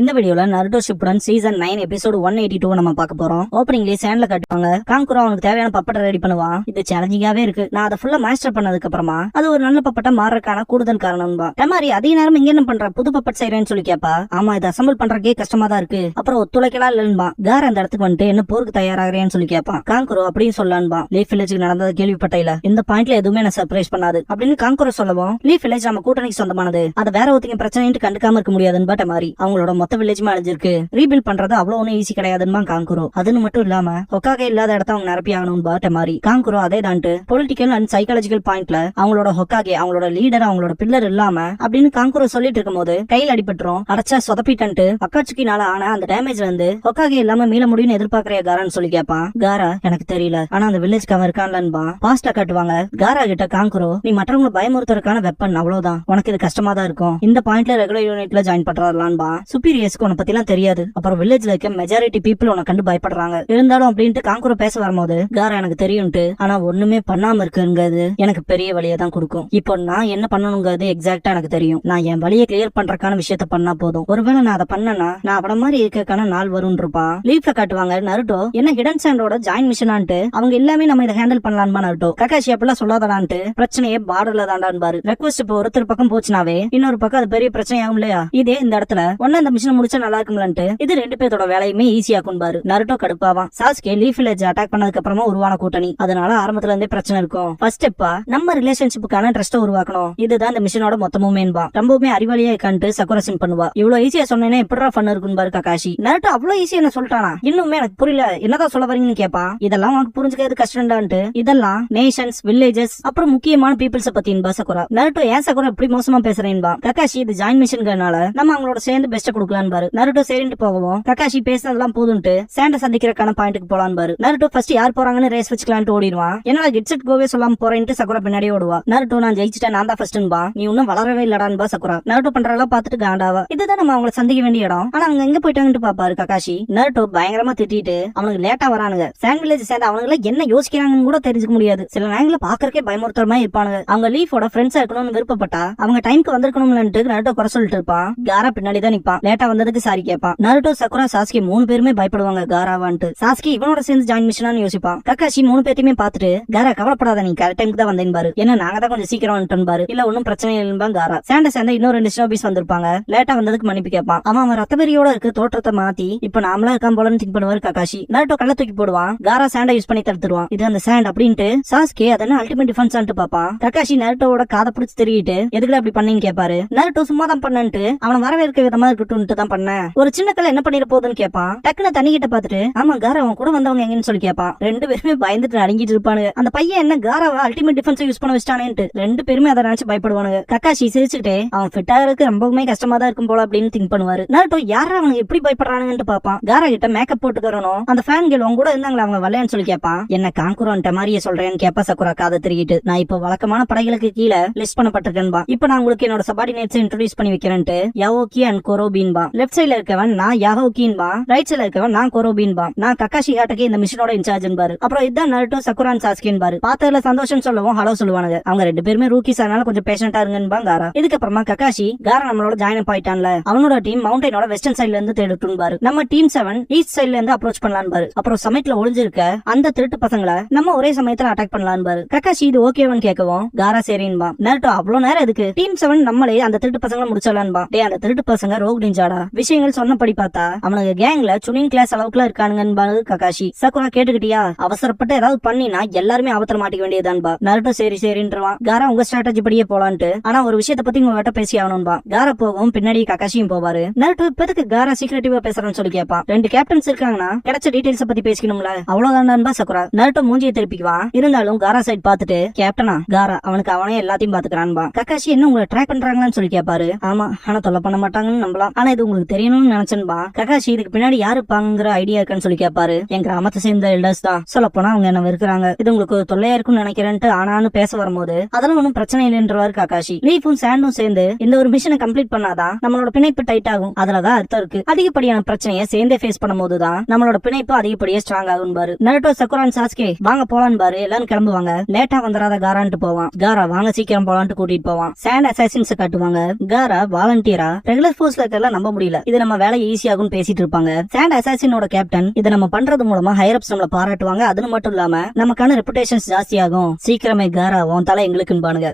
இந்த வீடியோல Naruto Shippuden season 9 episode 182 நம்ம பார்க்க போறோம். ஓப்பனிங்லயே சாண்ட்ல கட்டுவாங்க. காங்குரோ அவனுக்கு தேவையான பப்பட்டை ரெடி பண்ணுவான். இது சேலஞ்சிங்காவே இருக்கு. நான் அதை ஃபுல்லா மாஸ்டர் பண்ணதுக்கு அப்புறமா அது ஒரு நல்ல பப்பட்டா மாறக்கான கூடுதல் காரணம்பா. மாதிரி அதிக நேரம் இங்க என்ன பண்ற புது பப்பட் செய்யறேன்னு சொல்லி கேப்பா. ஆமா இதை அசம்பிள் பண்றதுக்கே கஷ்டமா தான் இருக்கு. அப்புறம் ஒத்துழைக்கலாம் இல்லன்பா. கார அந்த இடத்துக்கு வந்துட்டு என்ன போருக்கு தயாராகிறேன்னு சொல்லி கேப்பான். காங்குரோ அப்படின்னு சொல்லலான்பா. லீஃப் வில்லேஜுக்கு நடந்தது கேள்விப்பட்டையில இந்த பாயிண்ட்ல எதுவுமே என்ன சர்ப்ரைஸ் பண்ணாது அப்படின்னு காங்குரோ சொல்லவும், லீஃப் வில்லேஜ் நம்ம கூட்டணிக்கு சொந்தமானது, அதை வேற ஒருத்தங்க பிரச்சனைட்டு கண்டுக்காம இருக்க முடியாதுன்னு பாட்ட மாதிரி அவங்களோட மொத்த வில்லேஜுமே அழிஞ்சிருக்கு. ரீபில்ட் பண்றது அவ்வளவு ஒன்னும் ஈஸி கிடையாதுன்னு காங்குரோ. அதுன்னு மட்டும் இல்லாம ஹொக்காகே இல்லாத இடத்த அவங்க நிரப்பி ஆகணும் பாட்ட மாதிரி காங்குரோ அதே தான்ட்டு பொலிட்டிக்கல் அண்ட் சைக்காலஜிக்கல் பாயிண்ட்ல அவங்களோட ஹொக்காகே அவங்களோட லீடர் அவங்களோட பில்லர் இல்லாம அப்படின்னு காங்குரோ சொல்லிட்டு இருக்கும் போது கையில் அடிபட்டுரும். அடைச்சா சொதப்பிட்டு அக்காச்சுக்கினால ஆனா அந்த டேமேஜ்ல இருந்து ஹொக்காகே இல்லாம மீள முடியும்னு எதிர்பார்க்கறியா காரான்னு சொல்லி கேட்பான். காரா எனக்கு தெரியல, ஆனா அந்த வில்லேஜ்க்கு அவன் இருக்கான்லன்பா. பாஸ்டா காட்டுவாங்க. காரா கிட்ட காங்குரோ, நீ மற்றவங்களை பயமுறுத்துறதுக்கான வெப்பன் அவ்வளவுதான், உனக்கு இது கஷ்டமா தான் இருக்கும். இந்த பாயிண்ட்ல ரெகுலர் யூனிட்ல ஜாயின் பண்றான்பா. சுப்பீரியர்ஸ்க்கு உன பத்தி தெரியாது. அப்புறம் வில்லேஜ்ல இருக்க மெஜாரிட்டி பீப்புள் உன கண்டு பயப்படுறாங்க. இருந்தாலும் அப்படின்ட்டு காங்குரோ பேச வரும்போது காரா எனக்கு தெரியும்ட்டு ஆனா ஒண்ணுமே பண்ணாம இருக்குங்கிறது எனக்கு பெரிய வழியை தான் கொடுக்கும். இப்போ நான் என்ன பண்ணணுங்கிறது எக்ஸாக்டா எனக்கு தெரியும். நான் என் வழியை கிளியர் பண்றதுக்கான விஷயத்த பண்ணா போதும். ஒருவேளை நான் அதை பண்ணனா நான் அவன மாதிரி இருக்கக்கான நாள் வரும் இருப்பான். லீஃப்ல காட்டுவாங்க. நருட்டோ என்ன ஹிடன் சாண்டோட ஜாயின் மிஷனான்ட்டு அவங்க எல்லாமே நம்ம இதை ஹேண்டில் பண்ணலாமா நருட்டோ. ககாஷி அப்படிலாம் சொல்லாதான்ட்டு பிரச்சனையே பார்டர்ல தாண்டான்பாரு. ரெக்வஸ்ட் இப்போ ஒருத்தர் பக்கம் போச்சுனாவே இன்னொரு பக்கம் அது பெரிய பிரச்சனையாகும் இல்லையா. இதே இந்த இடத்துல ஒன்னு அந்த மிஷனை முடிச்சா நல்லா இருக்கும்லன்ட்டு இது ரெண்டு பேரோட வேலையுமே ஈஸியாக்கும் பாரு. நருட்டோ கடுப்பாவான். சாஸ்கே லீஃப் வில்லேஜ் அட்டாக் பண்ணதுக்கு அப்புறமா உருவான கூட்டணி, அதனால ஆரம்பத்துல இருந்தே பிரச்சனை இருக்கும். ஃபர்ஸ்ட் ஸ்டெப்பா நம்ம ரிலேஷன்ஷிப்புக்கான ட்ரஸ்ட் உருவாக்கணும். இதுதான் இந்த மிஷனோட மொத்தமுமேன்பா. ரொம்பவுமே அறிவாளியா இருக்கான்ட்டு சக்குரசின் பண்ணுவா. இவ்வளவு ஈஸியா சொன்னேனே எப்படா ஃபன் இருக்கும் பாரு ககாஷி. நருட்டோ அவ்வளவு ஈஸியா என்ன சொல்லிட்டானா, இன்னுமே எனக்கு புரியல, என்னதான் சொல்ல வரீங்கன்னு கேப்பா. இதெல்லாம் உனக்கு புரிஞ்சுக்கிறது கஷ்டம்டான்ட்டு இதெல்லாம் நேஷன்ஸ் வில்லேஜஸ் அப்புறம் முக்கியமான பீப்புள்ஸ் பத்தின்பா சக்குரா. நருட்டோ ஏன் சக்குரா இப்படி மோசமா பேசுறேன்பா. ககாஷி இது ஜாயின் மிஷன்கனால நம்ம அவங்களோட சேர்ந்து பெஸ்ட் கொடுக்கலாம் பாரு. நருட்டோ சரின்ட்டு போகவும் ககாஷி பேசினதெல்லாம் போதும்ட்டு சாண்ட சந்திக்கிறக்கான பாயிண்ட்க்கு போலான்னு பாரு. நருட்டோ ஃபர்ஸ்ட் யார் போறாங்கன்னு ரேஸ் வச்சுக்கலான்ட்டு ஓடிடுவான். என்னடா கெட்செட் கோவே சொல்லாம போறேன்ட்டு சக்குரா பின்னாடியே ஓடுவா. நருட்டோ நான் ஜெயிச்சிட்டேன், நான் தான் ஃபர்ஸ்ட்ன்பா. நீ இன்னும் வளரவே இல்லடான்பா சக்குரா. நருட்டோ பண்றதெல்லாம் பார்த்துட்டு காண்டாவா. இதுதான் நம்ம அவங்கள சந்திக்க வேண்டிய இடம், ஆனா அவங்க எங்க போயிட்டாங்கன்னு பாப்பாரு ககாஷி. நருட்டோ பயங்கரமா திட்டிட்டு அவனுக்கு லேட்டா வரானுங்க. சாண்ட் வில்லேஜ் சேர்ந்து அவனுங்கள என்ன யோசிக்கிறாங்கன்னு கூட தெரிஞ்சுக்க முடியாது. சில நேரங்கள பாக்குறக்கே பயமுறுத்தரமா இருப்பானுங்க. அவங்க லீஃபோட ஃப்ரெண்ட்ஸா இருக்கணும்னு விருப்பப்பட்டா அவங்க டைம்க்கு வந்திருக்கணும்லன்ட்டு நருட்டோ குறை சொல்லிட்டு இருப்பான். காரா பின்னாடி தான் நிப்பான். லேட்டா வந்ததுக்கு சாரி கேட்பான். நருட்டோ சக்குரா சாஸ்கே மூணு பேருமே பயப்படுவாங்க காராவான்ட்டு. சாஸ்கே இவனோட சேர்ந்து ஜாயின் மிஷனான்னு யோசிப்பான். ககாஷி மூணு பேத்தையுமே பார்த்துட்டு காரா கவலைப்படாத, நீ கரெக்ட் டைமுக்கு தான் வந்தேன் பாரு, ஏன்னா நாங்க தான் கொஞ்சம் சீக்கிரம் வந்துட்டோம் பாரு, இல்ல ஒன்னும் பிரச்சனை இல்லைன்பா காரா. சாண்ட சேர்ந்த இன்னொரு ரெண்டு ஸ்னோபீஸ் வந்திருப்பாங்க. லேட்டா வந்ததுக்கு மன்னிப்பு கேட்பான். அவன் ரத்தவெறியோட இருக்கு தோற்றத்தை மாத்தி இப்ப நாமளா இருக்கான் போலன்னு திங்க் பண்ணுவாரு ககாஷி. நருட்டோ கள்ள தூக்கி போடுவான். காரா சாண்ட யூஸ் பண்ணி தடுத்துருவான். இது அந்த சாண்ட் அப்படின்ட்டு சாஸ்கே அதன அல்டிமேட் டிஃபென்ஸ் ஆன்ட்டு பாப்பான். ககாஷி நருட்டோட காதை பிடிச்சு தெரியிட்டு எதுக்குல அப்படி பண்ணீன்னு கேட்பாரு. நருட்டோ சும்மா தான் பண்ணன்ட்டு அவனை வரவேற்க விதமா இருக்கட்டும் தான் பண்ண. ஒரு சின்ன கல்ல என்ன பண்ணிட போகுதுன்னு கேட்பான். டக்குன்னு தண்ணி கிட்ட பாத்துட்டு ஆமா காரா அவன் கூட வந்தவங்க எங்கன்னு சொல்லி கேட்பான். ரெண்டு பேருமே பயந்துட்டு நடுங்கிட்டு இருப்பானுங்க. அந்த பையன் என்ன காராவை அல்டிமேட் டிஃபென்ஸ் யூஸ் பண்ண வச்சிட்டானேன்ட்டு ரெண்டு பேருமே அதை நினைச்சு பயப்படுவானுங்க. ககாஷி சிரிச்சுட்டே அவன் ஃபிட்டா இருக்கு ரொம்பவுமே கஷ்டமா தான் இருக்கும் போல அப்படின்னு திங்க் பண்ணுவாரு. நருட்டோ யாரா அவனுக்கு எப்படி பயப்படுறானுன்னு பாப்பான். காரா கிட்ட மேக்கப் போட்டுக்கறணும். அந்த ஃபேன் கேள் அவங்க கூட இருந்தாங்களா அவங்க வரலன்னு சொல்லி கேட்பான். என்ன காங்குரோன்ட்ட மாதிரியே சொல்றேன்னு கேப்பா சக்குரா காதை திருகிட்டு. நான் இப்போ வழக்கமான படைகளுக்கு கீழே லிஸ்ட் பண்ணப்பட்டிருக்கேன்பா. இப்போ நான் உங்களுக்கு என்னோட சபார்டினேட்ஸ் இன்ட்ரோடியூஸ் பண்ணி வைக்கிறேன்ட்டு யாவோக்கி அண்ட் கோரோபின்பா. லெஃப்ட் சைடுல இருக்கவன் நான் யாவோக்கின்பா, ரைட் சைடுல இருக்கவன் நான் கோரோபின்பா. நான் ககாஷி ஹாட்டகே இந்த மிஷனோட இன்சார்ஜ் பாரு. அப்புறம் இதான் நருட்டோ சக்குரான் சாஸ்கேன் பாரு. பார்த்ததுல சந்தோஷம் சொல்லவும் ஹலோ சொல்லுவானுங்க. அவங்க ரெண்டு பேருமே ரூக்கிஸ், அதனால கொஞ்சம் பேஷண்டா இருங்கன்பா காரா. இதுக்கப்புறமா ககாஷி காரா நம்மளோட ஜாயின் அப் ஆயிட்டான்ல, அவனோட டீம் மவுண்டனோட வெஸ்டர்ன் சைடுல இருந்து தேடிட்டு பாரு. நம்ம டீம் 7 ஈஸ்ட் சைடுல இருந்து அப்ரோச் பண்ணலாம் பாரு. அப்புறம் சமயத்துல ஒளிஞ்சிருக்க அந்த திருட்டு பசங்களை நம்ம ஒரே சமயத்துல அட்டாக் பண்ணலாம் பாரு. ககாஷி இது ஓகேவான்னு கேட்கவும் காரா சரின்பா. நருட்டோ அவ்வளவு நேரம் எதுக்கு, டீம் 7 நம்மளே அந்த திருட்டு பசங்களை முடிச்சலான்பா. டே அந்த திருட்டு பசங்க ரோக் நிஞ்சாடா, விஷயங்கள் சொன்னபடி பார்த்தா அவனுக்கு கேங்ல சுனிங் கிளாஸ் அளவுக்குள்ள இருக்கானுங்கன்னு ககாஷி. சக்குரா கேட்டுக்கிட்டியா, அவசரப்பட்டு ஏதாவது பண்ணினா எல்லாருமே ஆபத்துல மாட்டிக்க வேண்டியதான்பா. நருட்டோ சரி சரின்றவான். காரா உங்க ஸ்ட்ராட்டஜி படியே போலான்ட்டு, ஆனா ஒரு விஷயத்த பத்தி உங்ககிட்ட பேசி ஆகணும்பா. காரா போகவும் பின்னாடி ககாஷியும் போவாரு. நருட்டோ இப்பதுக்கு காரா சீக்ரெட்டிவா பேசுறேன்னு சொல்லி கேட்பான். ரெண்டு கேப்டன்ஸ் இருக்காங்கன்னா கிடைச்ச டீடைல்ஸ் பத்தி பேசிக்கணும்ல, அவ்வளவுதான்பா சக்குரா. நருட்டோ மூஞ்சியை திருப்பிக்குவான். இருந்தாலும் காரா சைட் பாத்துட்டு கேப்டனா காரா அவனுக்கு அவனே எல்லாத்தையும் பாத்துக்கிறான்பா. ககாஷி என்ன உங்களை ட்ராக் பண்றாங்களான்னு சொல்லி கேட்பாரு. ஆமா ஆனா தொல்லை பண்ண மாட்டாங்கன்னு நம்பலாம், ஆனா இது உங்களுக்கு தெரியணும்னு நினைச்சேன்பா. ககாஷி இதுக்கு பின்னாடி யாரு பாங்கிற ஐடியா இருக்குன்னு சொல்லி கேட்பாரு. என் கிராமத்தை சேர்ந்த எல்டர்ஸ் தான், சொல்ல போனா அவங்க என்ன இருக்கிறாங்க, இது உங்களுக்கு தொல்லையா இருக்குன்னு நினைக்கிறேன்ட்டு ஆனான்னு பேச வரும்போது அதெல்லாம் ஒன்னும் பிரச்சனை இல்லைன்றவாரு ககாஷி. லீஃபும் சாண்டும் சேர்ந்து இந்த ஒரு மிஷனை கம்ப்ளீட் பண்ணாதான் நம்மளோட பிணைப்பு டைட் ஆகும், அதுலதான் அர்த்தம் இருக்கு. அதிகப்படியான பிரச்சனையை சேர்ந்தே ஃபேஸ் பண்ணும் போதுதான் நம்மளோட பிணைப்பு அதிகப்படியே ஸ்ட்ராங் ஆகும் பாரு. நருட்டோ சக்குரான் சாஸ்கே வாங்க போலான்னு பாரு. எல்லாரும் கிளம்புவாங்க. லேட்டா வந்துடாத காரான்ட்டு போவான். காரா வாங்க சீக்கிரம் போலான்ட்டு கூட்டிட்டு போவான். சாண்ட் அசாசின்ஸ் காட்டுவாங்க. காரா வாலண்டியரா ரெகுலர் போர்ஸ்ல இருக்க நம்ப முடியல, இது நம்ம வேலை ஈஸியாகும் பேசிட்டு இருப்பாங்க. சாண்ட் அசாசினோட கேப்டன் இதை நம்ம பண்றது மூலமா ஹையர் நம்மள பாராட்டுவாங்க, அது மட்டும் இல்லாம நமக்கான ரெப்புடேஷன்ஸ் ஜாஸ்தியாகும், சீக்கிரமே காராவும் தலை எங்களுக்குன்னு பானுங்க.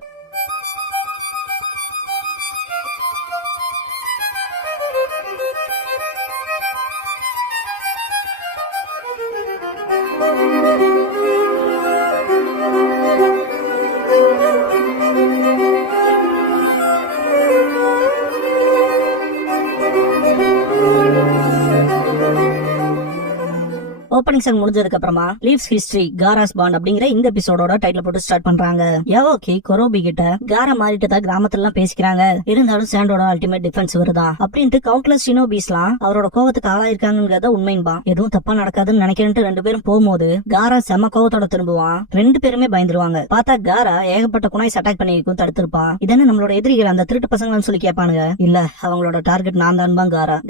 ஓப்பனிங் சீன் முடிஞ்சதுக்கு அப்புறமா லீவ்ஸ் ஹிஸ்டரி காராஸ் பாண்ட் அப்படிங்கிற இந்த எபிசோடோட டைட்டில் போட்டு ஸ்டார்ட் பண்றாங்க. யாவோக்கி கொரோபி கிட்ட காரா மாறிட்டு தான் கிராமத்துல எல்லாம் பேசிக்கிறாங்க, இருந்தாலும் சாண்டோட அல்டிமேட் டிஃபென்ஸ் வருதா அப்படின்ட்டு கவுண்ட்லெஸ் ஷினோபிஸ்லாம் அவரோட கோவத்துக்கு ஆளாயிருக்காங்கிறத உண்மைன்பா. எதுவும் தப்பா நடக்காதுன்னு நினைக்கிறேன்ட்டு ரெண்டு பேரும் போகும்போது காரா செம கோவத்தோட திரும்புவான். ரெண்டு பேருமே பயந்துருவாங்க. பார்த்தா காரா ஏகப்பட்ட குனாய்ஸ் அட்டாக் பண்ணிருக்கும் தடுத்திருப்பான். இதென்ன நம்மளோட எதிரிகள் அந்த திருட்டு பசங்கன்னு சொல்லி கேட்பானுங்க. இல்ல, அவங்களோட டார்கெட் நான் தான்.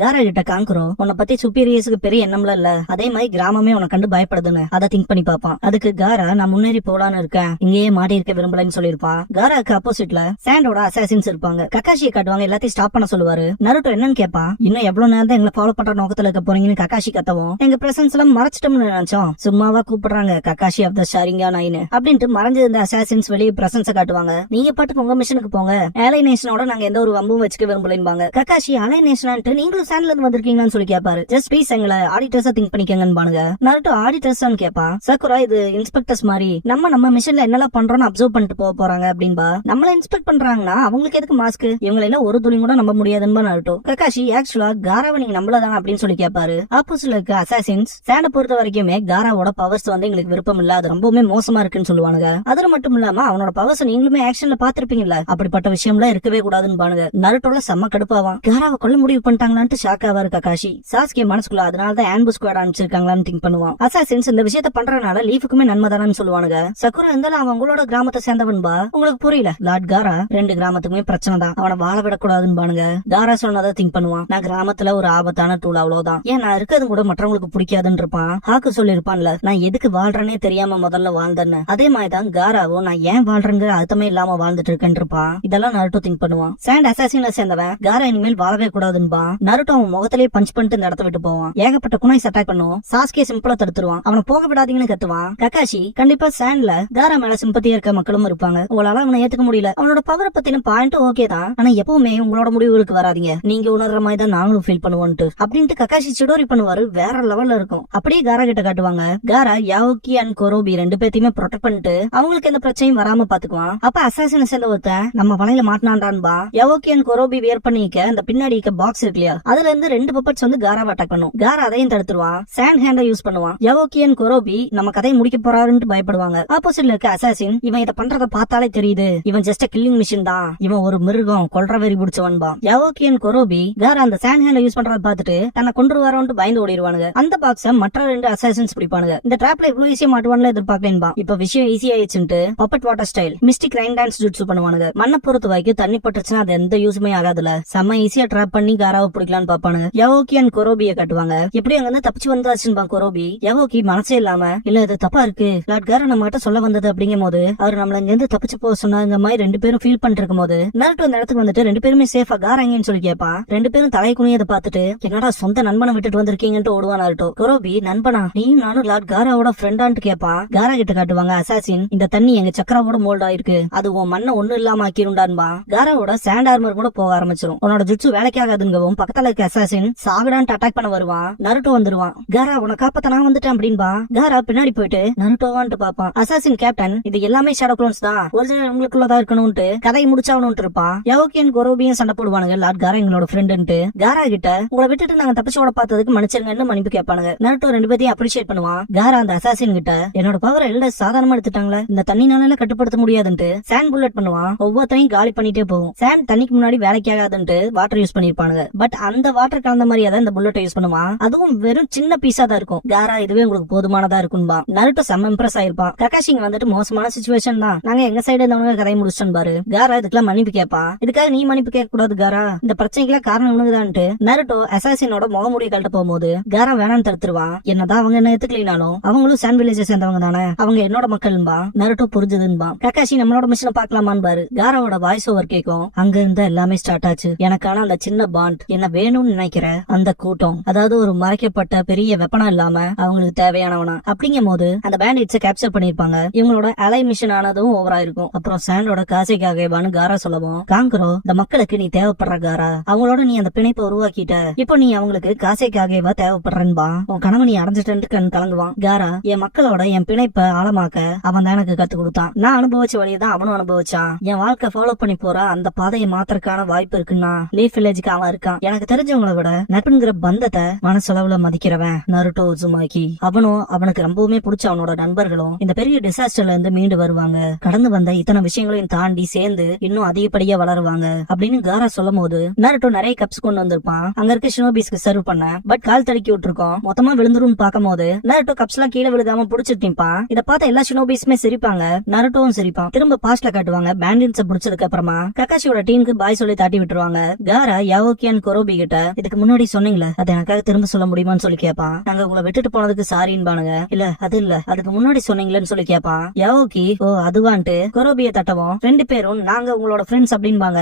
காரா கிட்ட காங்குறோ உன்னை பத்தி சுப்பீரியர்ஸுக்கு பெரிய எண்ணம்ல இல்ல, அதே மாதிரி கிராமமே உன கண்டு பயப்படுதுன்னு அதை திங்க் பண்ணி பாப்பான். அதுக்கு காரா நான் முன்னேறி போலான்னு இருக்கேன், இங்கேயே மாட்டி இருக்க விரும்பலன்னு சொல்லிருப்பான். காராக்கு ஆப்போசிட்ல சாண்டோட அசாசின்ஸ் இருப்பாங்க. கக்காஷியை காட்டுவாங்க, எல்லாத்தையும் ஸ்டாப் பண்ண சொல்லுவாரு. நருட்டோ என்னன்னு கேட்பான். இன்னும் எவ்வளவு நேரம் எங்களை ஃபாலோ பண்ற நோக்கத்துல இருக்க போறீங்கன்னு கக்காஷி கத்தவும், எங்க பிரசன்ஸ் எல்லாம் மறைச்சிட்டோம்னு நினைச்சோம், சும்மாவா கூப்பிடுறாங்க கக்காஷி ஆஃப் த ஷாரிங்கா நைனு அப்படின்ட்டு மறைஞ்சு இந்த அசாசின்ஸ் வெளியே பிரசன்ஸ காட்டுவாங்க. நீங்க பாட்டுக்கு உங்க மிஷனுக்கு போங்க, அலை நேஷனோட நாங்க எந்த ஒரு வம்பும் வச்சுக்க விரும்பலன்பாங்க. கக்காஷி அலை நேஷனான்ட்டு நீங்களும் சாண்ட்ல இருந்து வந்திருக்கீங்கன்னு சொல்லி கேட்பாரு. ஜஸ்ட் ப்ளீஸ் எங்களை ஆடிட்டர்ஸா திங்க் பண்ணிக்கங்கன்னு பானுங்க. நருட்டோ ஆடிட்டர்ஸ் கேட்பான். சக்குரா இது இன்ஸ்பெக்டர்ஸ் மாதிரி நம்ம மிஷன்ல என்னெல்லாம் பண்றோம்னு அப்சர்வ் பண்ணிட்டு போக போறாங்க அப்படின்பா. நம்மள இன்ஸ்பெக்ட் பண்றாங்கன்னா அவங்களுக்கு எதுக்கு மாஸ்க், இவங்க எல்லாம் ஒரு துளி கூட நம்ப முடியாதுன்னு நருட்டோ. கக்காஷி ஆக்சுவலா காராவை நீங்க நம்பலதான் அப்படின்னு சொல்லி கேட்பாரு. ஆப்போசிட்ல இருக்க அசாசின்ஸ் சாண்ட பொறுத்த வரைக்குமே காராவோட பவர்ஸ் வந்து எங்களுக்கு விருப்பம் இல்ல, அது ரொம்பவுமே மோசமா இருக்குன்னு சொல்லுவானுங்க. அதுல மட்டும் இல்லாம அவனோட பவர்ஸ் நீங்களுமே ஆக்ஷன்ல பாத்திருப்பீங்கல்ல, அப்படிப்பட்ட விஷயம்லாம் இருக்கவே கூடாதுன்னு பானுங்க. நருட்டோல செம்ம கடுப்பாவான். காராவை கொல்ல முடிவு பண்ணிட்டாங்களான்ட்டு ஷாக் ஆவாரு கக்காஷி. சாஸ்கே மனசுக்குள்ள அதனாலதான் ஆம்புஷ் ஸ்குவாட் அனுப்பிச்சிருக்காங்களான்னு திங்க் பண்ணுவான். அசாசின்ஸ் இந்த விஷயத்த பண்றதுனால லீஃபுக்குமே நன்மைதானு சொல்லுவானுங்க. சக்குரா இருந்தாலும் அவன் உங்களோட கிராமத்தை சேர்ந்தவன்பா, உங்களுக்கு புரியல. லார்ட் காரா ரெண்டு கிராமத்துக்குமே பிரச்சனை தான், அவனை வாழ விடக்கூடாதுன்னு பானுங்க. காரா சொன்னதை திங்க் பண்ணுவான். நான் கிராமத்துல ஒரு ஆபத்தான டூல், அவ்வளவுதான். ஏன் நான் இருக்கிறது கூட மற்றவங்களுக்கு பிடிக்காதுன்னு இருப்பான். ஹாக்கு சொல்லிருப்பான்ல, நான் எதுக்கு வாழ்றேனே தெரியாம முதல்ல வாழ்ந்தேன்னு. அதே மாதிரிதான் காராவும் நான் ஏன் வாழ்றேங்கிற அர்த்தமே இல்லாம வாழ்ந்துட்டு இருக்கேன்னு இருப்பான். இதெல்லாம் நருட்டோ திங்க் பண்ணுவான். சாண்ட் அசாசின்ல சேர்ந்தவன் காரா இனிமேல் வாழவே கூடாதுன்பா. நருட்டோ அவன் முகத்திலேயே பஞ்ச் பண்ணிட்டு இந்த இடத்த விட்டு போவான். ஏகப்பட்ட குனாய்ஸ் அட்டாக் பண்ணுவோம். சாஸ்கே சிம்பிளா தடுத்துருவான். அவனை போக விடாதீங்கன்னு கத்துவான். கக்காஷி கண்டிப்பா சாண்ட்ல காரா மேல சிம்பத்தியா இருக்க மக்களும் இருப்பாங்க, உங்களால அவனை ஏத்துக்க முடியல. அவனோட பவரை பத்தின பாயிண்ட் ஓகே தான், ஆனா எப்பவுமே உங்களோட முடிவுகளுக்கு வராதீங்க, நீங்க உணர்ற மாதிரி தான் நாங்களும் ஃபீல் பண்ணுவோம்ட்டு அப்படின்ட்டு கக்காஷி சிடோரி பண்ணுவாரு. வேற லெவல்ல இருக்கும். அப்படியே காரா கிட்ட காட்டுவாங்க. காரா யாவோக்கி அண்ட் கொரோபி ரெண்டு பேத்தையுமே ப்ரொடெக்ட் பண்ணிட்டு அவங்களுக்கு எந்த பிரச்சனையும் வராம பாத்துக்குவான். அப்ப அசாசின சேர்ந்த ஒருத்தன் நம்ம வலையில மாட்டினான்டான்பா. யாவோக்கி அண்ட் கொரோபி வியர் பண்ணிக்க அந்த பின்னாடி இருக்க பாக்ஸ் இருக்கு இல்லையா, அதுல இருந்து ரெண்டு பப்பட்ஸ் வந்து காராவை அட்டாக் பண்ணும். காரா அதையும் தடுத்துருவான். சாண்ட் ஹேண்ட யூஸ் பண்ணுவான். யாவோக்கி அண்ட் கொரோபி நம்ம கதையை முடிக்க போறாருன்னு பயப்படுவாங்க. ஆப்போசிட்ல இருக்க அசாசின் இவன் இதை பண்றத பார்த்தாலே தெரியுது, இவன் ஜஸ்ட் கில்லிங் மிஷின் தான், இவன் ஒரு மிருகம், கொல்ற வெறி பிடிச்சவன்பா. யாவோக்கி அண்ட் கொரோபி காரா அந்த சாண்ட் ஹேண்ட யூஸ் பண்றத பார்த்துட்டு தன்னை கொண்டு வரோன்ட்டு பயந்து ஓடிடுவானுங்க. அந்த பாக்ஸ மற்ற ரெண்டு அசாசின்ஸ் பிடிப்பானுங்க. இந்த டிராப்ல இவ்வளவு ஈஸியா மாட்டுவான்ல எதிர்பார்க்கலேன்பா. இப்ப விஷயம் ஈஸியா ஆயிடுச்சுட்டு puppet water style mystic rain dance jutsu பண்ணுவானுங்க. மண்ணை பொறுத்த வரைக்கும் தண்ணி பட்டுச்சுன்னா அது எந்த யூஸுமே ஆகாதுல, செம்ம ஈஸியா ட்ராப் பண்ணி காராவை பிடிக்கலான்னு பாப்பானுங்க. யாவோக்கி அண்ட் கொரோபியை காட்டுவாங்க. எப்படி அங்க இருந்து தப்பிச்சு வந்தாச்சுன்பா கொரோபி. யாவோக்கி மனசே இல்லாம இல்ல இது தப்பா இருக்கு, லார்ட் காரா நம்ம கிட்ட சொல்ல வந்தது அப்படிங்கும் போது அவர் நம்மள இங்க இருந்து தப்பிச்சு போக சொன்னாங்க மாதிரி ரெண்டு பேரும் ஃபீல் பண்ணிட்டு இருக்கும் போது நருட்டோ அந்த இடத்துக்கு வந்துட்டு ரெண்டு பேருமே சேஃபா காராங்கன்னு சொல்லி கேட்பான். ரெண்டு பேரும் தலை குனியதை பார்த்துட்டு என்னடா சொந்த நண்பனை விட்டுட்டு வந்திருக்கீங்கன்னு ஓடுவான் நருட்டோ. கொரோபி நண்பனா நீயும் நானும் லார்ட் காராவோட ஃப்ரெண்டான்ட்டு கேட்பான். காரா கிட்ட காட்டுவாங்க அசாசின் இந்த தண்ணி எங்க சக்கராவோட மோல்ட் ஆயிருக்கு, அது உன் மண்ணை ஒண்ணு இல்லாம ஆக்கிருண்டான்பா. காராவோட சாண்ட் ஆர்மர் கூட போக ஆரம்பிச்சிடும். உன்னோட ஜுட்சு வேலைக்காகாதுங்கவும் பக்கத்துல இருக்க அசாசின் சாகடான்ட்டு அட்டாக் பண்ண வருவான். நருட்டோ வந்துருவான். காரா உன காப்பாத்த நான் வந்துட்டேன் அப்படின்பா. காரா பின்னாடி போயிட்டு நருட்டோவான்ட்டு பாப்பான். அசாசின் கேப்டன் இது எல்லாமே ஷேடோ க்ளோன்ஸ் தான், ஒரிஜினல் உங்களுக்குள்ளதான் இருக்கணும்ட்டு கதையை முடிச்சாவணும்ட்டு இருப்பான். யாவோக்கியன் கொரோபியும் சண்டை போடுவானுங்க. லார்ட் காரா எங்களோட ஃப்ரெண்டுன்ட்டு. காரா கிட்ட உங்களை விட்டுட்டு நாங்க தப்பிச்சோட பார்த்ததுக்கு மன்னிச்சிருங்கன்னு மன்னிப்பு கேட்பானுங்க. நருட்டோ ரெண்டு பேத்தையும் அப்ரிஷியேட் பண்ணுவான். காரா அந்த அசாசின் கிட்ட என்னோட பவர் எல்டர்ஸ் சாதாரணமா எடுத்துட்டாங்களே, இந்த தண்ணினால கட்டுப்படுத்த முடியாதுன்ட்டு சாண்ட் புல்லட் பண்ணுவான். ஒவ்வொருத்தரையும் காலி பண்ணிட்டே போகும். சாண்ட் தண்ணிக்கு முன்னாடி வேலைக்கு ஆகாதுன்ட்டு வாட்டர் யூஸ் பண்ணிருப்பானுங்க. பட் அந்த வாட்டர் கலந்த மாதிரியாதான் இந்த புல்லட்டை யூஸ் பண்ணுவான். அதுவும் வெறும் சின்ன பீஸா தான் இருக்கும். காரா இதுவே உங்களுக்கு போதுமானதா இருக்கும்பா. நருட்டோ செம்ம இம்ப்ரெஸ் ஆயிருப்பான். கக்காஷி வந்துட்டு மோசமான சிச்சுவேஷன் தான், நாங்க எங்க சைடு இருந்தவங்க கதையை முடிச்சிட்டோம் பாரு. காரா இதுக்கெல்லாம் மன்னிப்பு கேட்பான். இதுக்காக நீ மன்னிப்பு கேட்க கூடாது காரா, இந்த பிரச்சனைக்கெல்லாம் காரணம் இவனுக்குதான்ட்டு நருட்டோ அசாசினோட முகமூடிய கழட்ட போகும்போது காரா வேணான்னு தடுத்துருவான். என்னதான் அவங்க என்ன எடுத்துக்கலினாலும் அவங்களும் சான் வில்லேஜை சேர்ந்தவங்க தானே, அவங்க என்னோட மக்கள்பா. நருட்டோ புரிஞ்சதுன்பா. கக்காஷி நம்மளோட மிஷனை பாக்கலாமான்னு பாரு. காராவோட வாய்ஸ் ஓவர் கேட்கும். அங்க இருந்தா எல்லாமே ஸ்டார்ட் ஆச்சு. எனக்கான அந்த சின்ன பாண்ட், என்ன வேணும்னு நினைக்கிற அந்த கூட்டம், அதாவது ஒரு மறைக்கப்பட்ட பெரிய வெப்பனா இல்லாம அவங்களுக்கு தேவையானவனா அப்படிங்கும் போது அந்த பேண்டிட்ஸை கேப்சர் பண்ணிருப்பாங்க. இவங்களோட அலை மிஷன் ஆனதும் ஓவரா இருக்கும். அப்புறம் சாண்டோட காசைக்காகவான்னு காரா சொல்லவும், காங்கரோ இந்த மக்களுக்கு நீ தேவைப்படுற காரா, அவங்களோட நீ அந்த பிணைப்பை உருவாக்கிட்ட, இப்போ நீ அவங்களுக்கு காசைக்காகவா தேவைப்படுறன்பா. உன் கனவு நீ அடைஞ்சிட்டு கண் கலங்குவான். காரா என் மக்களோட என் பிணைப்பை ஆழமாக்க அவன் தான் எனக்கு கத்து கொடுத்தான். நான் அனுபவிச்ச வழியதான் அவனும் அனுபவிச்சான். என் வாழ்க்கை ஃபாலோ பண்ணி போற அந்த பாதையை மாத்திரக்கான வாய்ப்பு இருக்குன்னா லீஃப் வில்லேஜுக்கு அவன் இருக்கான். எனக்கு தெரிஞ்சவங்களை விட நட்புங்கிற பந்தத்தை மனசளவுல மதிக்கிறவன் நருட்டோ உசுமாக்கி. அவனும் அவனுக்கு ரொம்பவுமே பிடிச்ச அவனோட நண்பர்களும் இந்த பெரிய டிசாஸ்டர்ல இருந்து மீண்டு வருவாங்க. கடந்து வந்த இத்தனை விஷயங்களையும் தாண்டி சேர்ந்து இன்னும் அதிகப்படியா வளருவாங்க அப்படின்னு காரா சொல்லும் போது நருட்டோ நிறைய கப்ஸ் கொண்டு வந்திருப்பான். அங்க இருக்க ஷினோபிஸ்க்கு சர்வ் பண்ண. பட் கால் தடுக்கி விட்டுருக்கோம். மொத்தமா விழுந்துரும் பார்க்கும் போது நருட்டோ கப்ஸ் எல்லாம் கீழே விழுகாம புடிச்சிட்டு நிப்பான். இதை பார்த்த எல்லா ஷினோபிஸுமே சிரிப்பாங்க. நருட்டோவும் சிரிப்பான். திரும்ப பாஸ்ட்ல காட்டுவாங்க. பேண்டின்ஸை புடிச்சதுக்கு அப்புறமா கக்காஷியோட டீமுக்கு பாய் சொல்லி தாட்டி விட்டுருவாங்க. காரா யாவோக்கி அண்ட் கொரோபி கிட்ட இதுக்கு முன்னாடி சொன்னீங்களே அது எனக்காக திரும்ப சொல்ல முடியுமான்னு சொல்லி கேட்பான். நாங்க உங்களை விட்டுட்டு போனதுக்கு சாரின்பானுங்க. இல்ல அது இல்ல அதுக்கு முன்னாடி சொன்னீங்களேன்னு சொல்லி கேட்பான். யாவோக்கி ஓ அதுவான்ட்டு கொரோபிய தட்டவும் ரெண்டு பேரும் நாங்க உங்களோட ஃப்ரெண்ட்ஸ் அப்படின்பாங்க.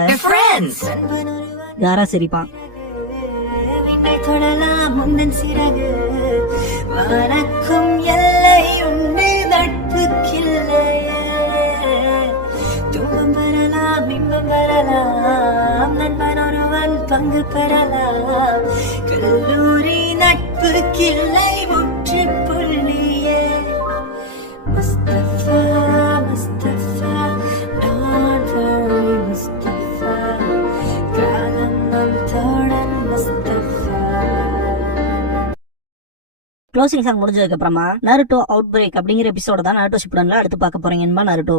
காரா சிரிப்பான். வணக்கம் எல்லை உண்டு நட்புக்கில்லையே, தூவம் வரலாம் இன்பம் வரலாம், நண்பன் ஒருவன் பங்கு பெறலாம், கல்லூரி நட்புக்கில்லை முற்றுப்புள்ளியே. முஸ்தபா முஸ்தபா don't worry முஸ்தபா, காலம் நம் தோழன் முஸ்தபா. க்ளோசிங் சாங் முடிஞ்சதுக்கு அப்புறமா நருட்டோ அவுட் பிரேக் அப்படிங்கிற எபிசோட தான் நருட்டோ ஷிப்புடன்ல அடுத்து பார்க்க போறீங்க நருட்டோ.